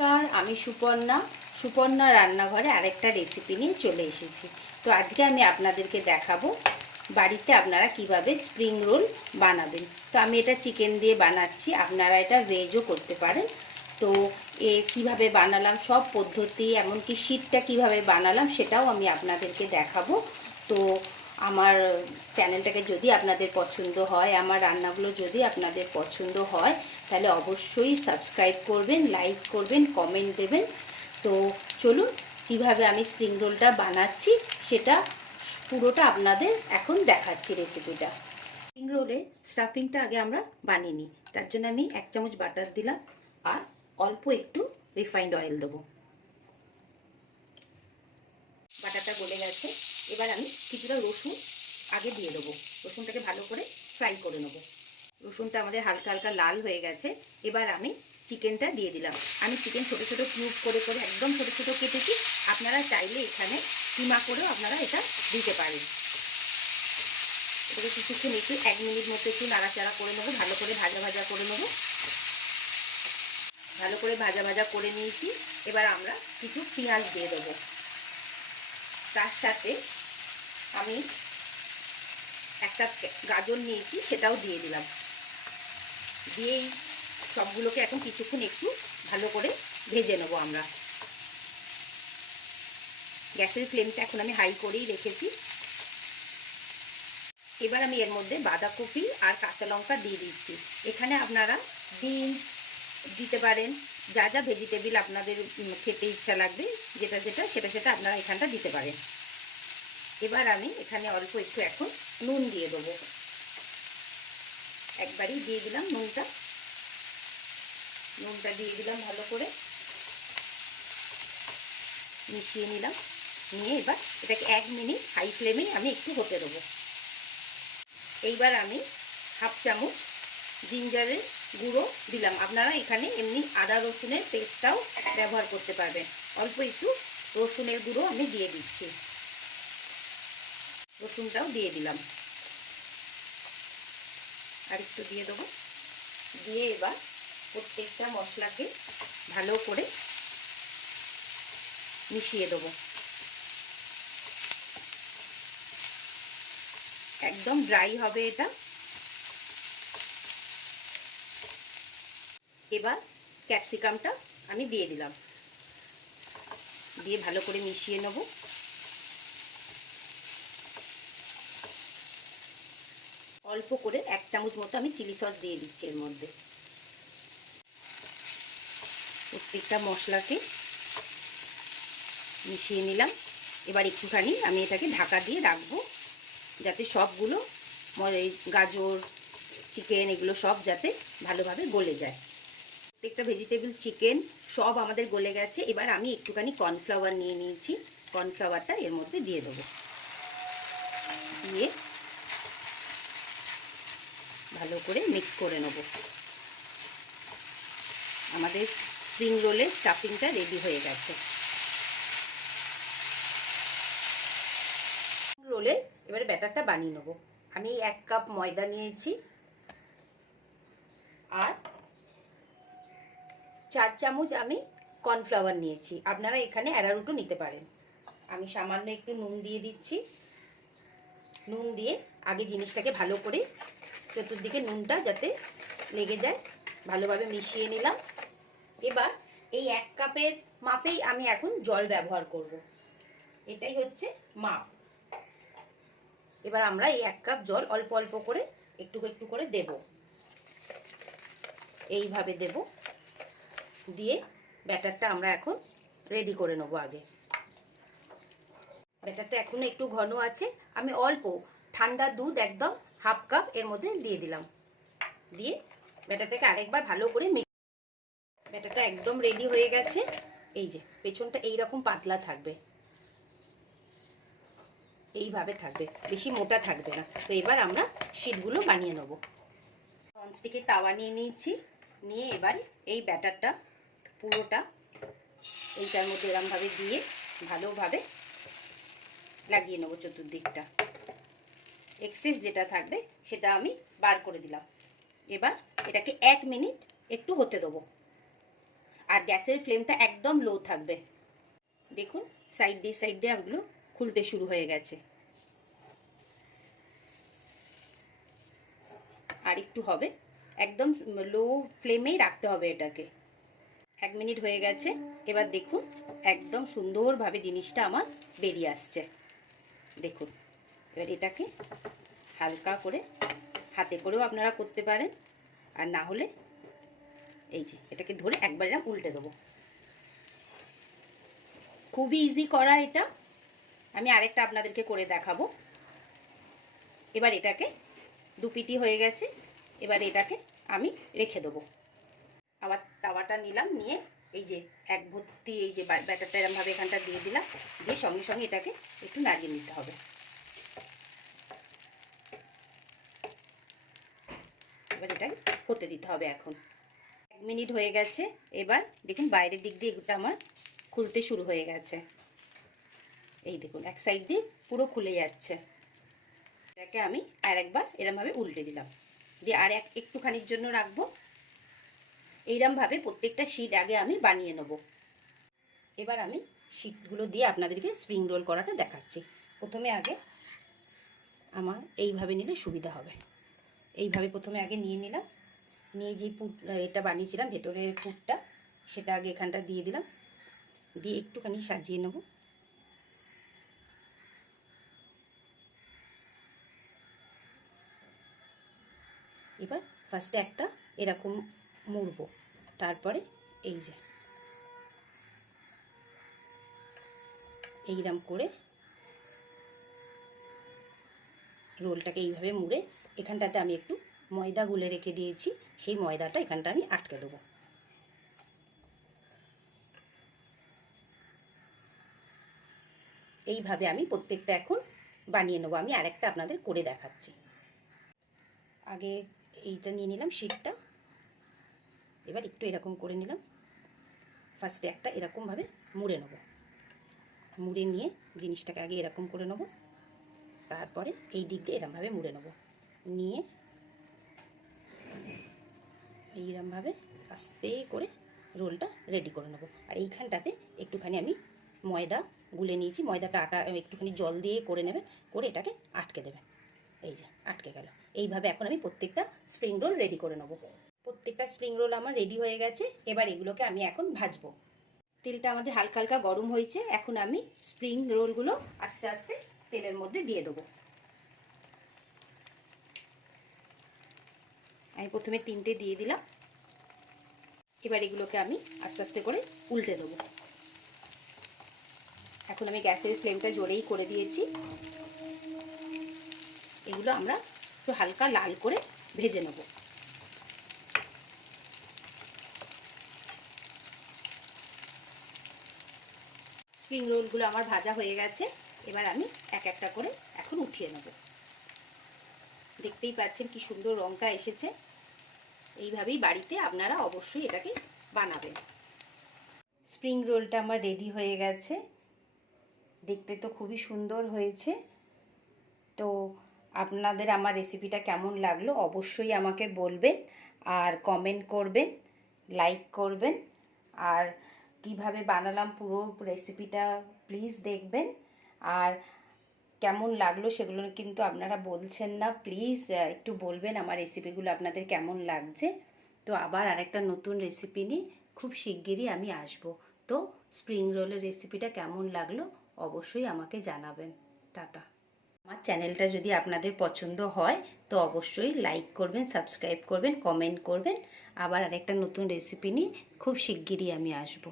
নমস্কার, আমি সুপর্ণা রান্নাঘরে আরেকটা রেসিপি নিয়ে চলে এসেছি। তো আজকে আমি আপনাদেরকে দেখাবো বাড়িতে আপনারা কিভাবে স্প্রিং রোল বানাবেন। তো আমি এটা চিকেন দিয়ে বানাচ্ছি, আপনারা এটা ভেজও করতে পারেন। তো কিভাবে বানালাম সব পদ্ধতি, এমনকি শীটটা কিভাবে বানালাম সেটাও আমি আপনাদেরকে দেখাবো। তো আমার চ্যানেলটাকে যদি আপনাদের পছন্দ হয়, আমার রান্নাগুলো যদি আপনাদের পছন্দ হয়, তাহলে অবশ্যই সাবস্ক্রাইব করবেন, লাইক করবেন, কমেন্ট দেবেন। তো চলুন কিভাবে আমি স্প্রিং রোলটা বানাচ্ছি সেটা পুরোটা আপনাদের এখন দেখাচ্ছি রেসিপিটা। স্প্রিং রোলে স্টাফিংটা আগে আমরা বানিয়ে নিই। তার জন্য আমি 1 চামচ বাটার দিলাম আর অল্প একটু রিফাইন্ড অয়েল দেবো। বাটারটা গলে গেছে, এবার আমি কিছুটা রসুন আগে দিয়ে দেবো। রসুনটাকে ভালো করে ফ্রাই করে নেবো। রসুনটা আমাদের হালকা হালকা লাল হয়ে গেছে। এবার আমি চিকেনটা দিয়ে দিলাম। আমি চিকেন ছোটো ছোটো কিউব করে করে একদম ছোটো ছোটো কেটেছি। আপনারা চাইলে এখানে কিমা করেও আপনারা এটা দিতে পারেন। এটাকে কিছুক্ষণ একটু 1 মিনিট মতো একটু নাড়াচাড়া করে নেবো, ভালো করে ভাজা ভাজা করে নেবো। ভালো করে ভাজা ভাজা করে নিয়েছি। এবার আমরা কিছু পেঁয়াজ দিয়ে দেবো। তার সাথে আমি একটা গাজর নিয়েছি, সেটাও দিয়ে দিলাম। দিয়েই সবগুলোকে এখন কিছুক্ষণ একটু ভালো করে ভেজে নেবো আমরা। গ্যাসের ফ্লেমটা এখন আমি হাই করেই রেখেছি। এবার আমি এর মধ্যে বাঁধাকপি আর কাঁচা লঙ্কা দিয়ে দিচ্ছি। এখানে আপনারা ডিম দিতে পারেন, যা যা ভেজিটেবিল আপনাদের খেতে ইচ্ছা লাগবে, সেটা আপনারা এখানটা দিতে পারেন। এবার আমি এখানে অল্প একটু এখন নুন দিয়ে দেবো। একবারই দিয়ে দিলাম নুনটা দিয়ে দিলাম, ভালো করে মিশিয়ে নিলাম। নিয়ে এবার এটাকে 1 মিনিট হাই ফ্লেমে আমি একটু হতে দেবো। এইবার আমি 1/2 চামচ জিঞ্জারের গুঁড়ো দিলাম। আপনারা এখানে এমনি আদা রসুনের পেস্টটাও ব্যবহার করতে পারবেন। অল্প একটু রসুনের গুঁড়ো আমি দিয়ে দিচ্ছি। রসুনটাও দিয়ে দিলাম, আর একটু দিয়ে দেবো। দিয়ে এবার প্রত্যেকটা মশলাকে ভালো করে মিশিয়ে দেবো। একদম ড্রাই হবে এটা। এবার ক্যাপসিকামটা আমি দিয়ে দিলাম, দিয়ে ভালো করে মিশিয়ে নেব। অল্প করে 1 চামচ মতো আমি চিলি সস দিয়ে দিচ্ছি এর মধ্যে। প্রত্যেকটা মশলাকে মিশিয়ে নিলাম। এবার একটুখানি আমি এটাকে ঢাকা দিয়ে রাখবো, যাতে সবগুলো এই গাজর, চিকেন এগুলো সব যাতে ভালোভাবে গলে যায়। প্রত্যেকটা ভেজিটেবল, চিকেন সব আমাদের গলে গেছে। এবার আমি একটুখানি কর্নফ্লাওয়ার নিয়ে নিয়েছি, কর্নফ্লাওয়ারটা এর মধ্যে দিয়ে দেবো। দিয়ে ভালো করে মিক্স করে নেব। আমাদের স্প্রিং রোলের স্টাফিংটা রেডি হয়ে গেছে। রোলের এবারে ব্যাটারটা বানিয়ে নেব। আমি 1 কাপ ময়দা নিয়েছি আর 4 চামচ আমি কর্নফ্লাওয়ার নিয়েছি। আপনারা এখানে অ্যারারুটও নিতে পারেন। আমি সামান্য একটু নুন দিয়ে দিচ্ছি। নুন দিয়ে আগে জিনিসটাকে ভালো করে চতুর্দিকে নুনটা যাতে লেগে যায় ভালোভাবে মিশিয়ে নিলাম। এবার এই 1 কাপের মাপেই আমি এখন জল ব্যবহার করব। এটাই হচ্ছে মাপ। এবার আমরা এই 1 কাপ জল অল্প অল্প করে একটু একটু করে দেব। এইভাবে দেব। দিয়ে ব্যাটারটা আমরা এখন রেডি করে নেব। আগে ব্যাটারটা এখনো একটু ঘন আছে। আমি অল্প ঠান্ডা দুধ একদম 1/2 কাপ এর মধ্যে দিয়ে দিলাম। দিয়ে ব্যাটারটাকে আরেকবার ভালো করে ব্যাটারটা একদম রেডি হয়ে গেছে। এই যে পেছনটা এইরকম পাতলা থাকবে, এইভাবে থাকবে, বেশি মোটা থাকবে না। তো এবার আমরা শীটগুলো বানিয়ে নেব। ননস্টিকের তাওয়া নিয়ে নিয়েছি। নিয়ে এবার এই ব্যাটারটা পুরোটা এইটার মধ্যে এরমভাবে দিয়ে ভালোভাবে লাগিয়ে নেব চতুর্দিকটা। এক্সেস যেটা থাকবে সেটা আমি বার করে দিলাম। এবার এটাকে 1 মিনিট একটু হতে দেবো। আর গ্যাসের ফ্লেমটা একদম লো থাকবে। দেখুন সাইড দিয়ে ওগুলো খুলতে শুরু হয়ে গেছে। আর একটু হবে, একদম লো ফ্লেমেই রাখতে হবে এটাকে। 1 মিনিট হয়ে গেছে। এবার দেখুন একদম সুন্দরভাবে জিনিসটা আমার বেরিয়ে আসছে। দেখুন এবার এটাকে হালকা করে হাতে করেও আপনারা করতে পারেন, আর না হলে এই যে এটাকে ধরে একবার এরকম উল্টে দেবো। খুবই ইজি করা এটা। আমি আরেকটা আপনাদেরকে করে দেখাবো। এবার এটাকে দুপিটি হয়ে গেছে, এবার এটাকে আমি রেখে দেবো। আবার তাওয়াটা নিলাম, নিয়ে এই যে এক ভর্তি এই যে ব্যাটারটা এরমভাবে এখানটা দিয়ে দিলাম, দিয়ে সঙ্গে সঙ্গে এটাকে একটু নাড়িয়ে নিতে হবে। এবার এটাকে হতে দিতে হবে। এখন 1 মিনিট হয়ে গেছে। এবার দেখুন বাইরের দিক দিয়ে এগুলো আমার খুলতে শুরু হয়ে গেছে। এই দেখুন এক সাইড দিয়ে পুরো খুলে যাচ্ছে। এটাকে আমি আর একবার এরমভাবে উল্টে দিলাম, দিয়ে আর একটুখানির জন্য রাখবো। এইরমভাবে প্রত্যেকটা শিট আগে আমি বানিয়ে নেব। এবার আমি শিটগুলো দিয়ে আপনাদেরকে স্প্রিং রোল করাটা দেখাচ্ছি। প্রথমে আগে আমার এইভাবে নিলে সুবিধা হবে। এইভাবে প্রথমে আগে নিয়ে নিলাম, নিয়ে যে পুর এটা বানিয়েছিলাম ভেতরের পুরটা, সেটা আগে এখানটা দিয়ে দিলাম, দিয়ে একটুখানি সাজিয়ে নেব। এবার ফার্স্টে একটা এরকম মুড়বো, তারপরে এই যে এইরকম করে রোলটাকে এইভাবে মুড়ে এখানটাতে আমি একটু ময়দা গুলে রেখে দিয়েছি, সেই ময়দাটা এখানটা আমি আটকে দেবো। এইভাবে আমি প্রত্যেকটা এখন বানিয়ে নেবো। আমি আরেকটা আপনাদের করে দেখাচ্ছি। আগে এইটা নিয়ে নিলাম শিটটা, এবার একটু এরকম করে নিলাম। ফার্স্টে একটা এরকমভাবে মুড়ে নেব, মুড়ে নিয়ে জিনিসটাকে আগে এরকম করে নেব, তারপরে এই দিক দিয়ে এরকমভাবে মুড়ে নেব, নিয়ে এইরকমভাবে আস্তে করে রোলটা রেডি করে নেব। আর এইখানটাতে একটুখানি আমি ময়দা গুলে নিয়েছি, ময়দাটা আটা একটুখানি জল দিয়ে করে নেবেন, করে এটাকে আটকে দেবেন। এই যে আটকে গেল। এইভাবে এখন আমি প্রত্যেকটা স্প্রিং রোল রেডি করে নেব। প্রত্যেকটা স্প্রিং রোল আমার রেডি হয়ে গেছে। এবার এগুলোকে আমি এখন ভাজবো। তেলটা আমাদের হালকা হালকা গরম হয়েছে। এখন আমি স্প্রিং রোলগুলো আস্তে আস্তে তেলের মধ্যে দিয়ে দেবো। আমি প্রথমে 3টে দিয়ে দিলাম। এবার এগুলোকে আমি আস্তে আস্তে করে উল্টে দেবো। এখন আমি গ্যাসের ফ্লেমটা জোরেই করে দিয়েছি। এগুলো আমরা একটু হালকা লাল করে ভেজে নেব। স্প্রিং রোলগুলো আমার ভাজা হয়ে গেছে। এবার আমি এক একটা করে এখন উঠিয়ে নেব। দেখতেই পাচ্ছেন কি সুন্দর রঙটা এসেছে। এইভাবেই বাড়িতে আপনারা অবশ্যই এটাকে বানাবেন। স্প্রিং রোলটা আমার রেডি হয়ে গেছে। দেখতে তো খুবই সুন্দর হয়েছে। তো আপনাদের আমার রেসিপিটা কেমন লাগলো অবশ্যই আমাকে বলবেন, আর কমেন্ট করবেন, লাইক করবেন, আর কিভাবে বানালাম পুরো রেসিপিটা প্লিজ দেখবেন। আর কেমন লাগলো সেগুলো কিন্তু আপনারা বলছেন না, প্লিজ একটু বলবেন আমার রেসিপিগুলো আপনাদের কেমন লাগছে। তো আবার আরেকটা নতুন রেসিপি নিয়ে খুব শিগগিরই আমি আসব। তো স্প্রিং রোলের রেসিপিটা কেমন লাগলো অবশ্যই আমাকে জানাবেন। টাটা। আমার চ্যানেলটা যদি আপনাদের পছন্দ হয় তো অবশ্যই লাইক করবেন, সাবস্ক্রাইব করবেন, কমেন্ট করবেন। আবার আরেকটা নতুন রেসিপি নিয়ে খুব শিগগিরই আমি আসব।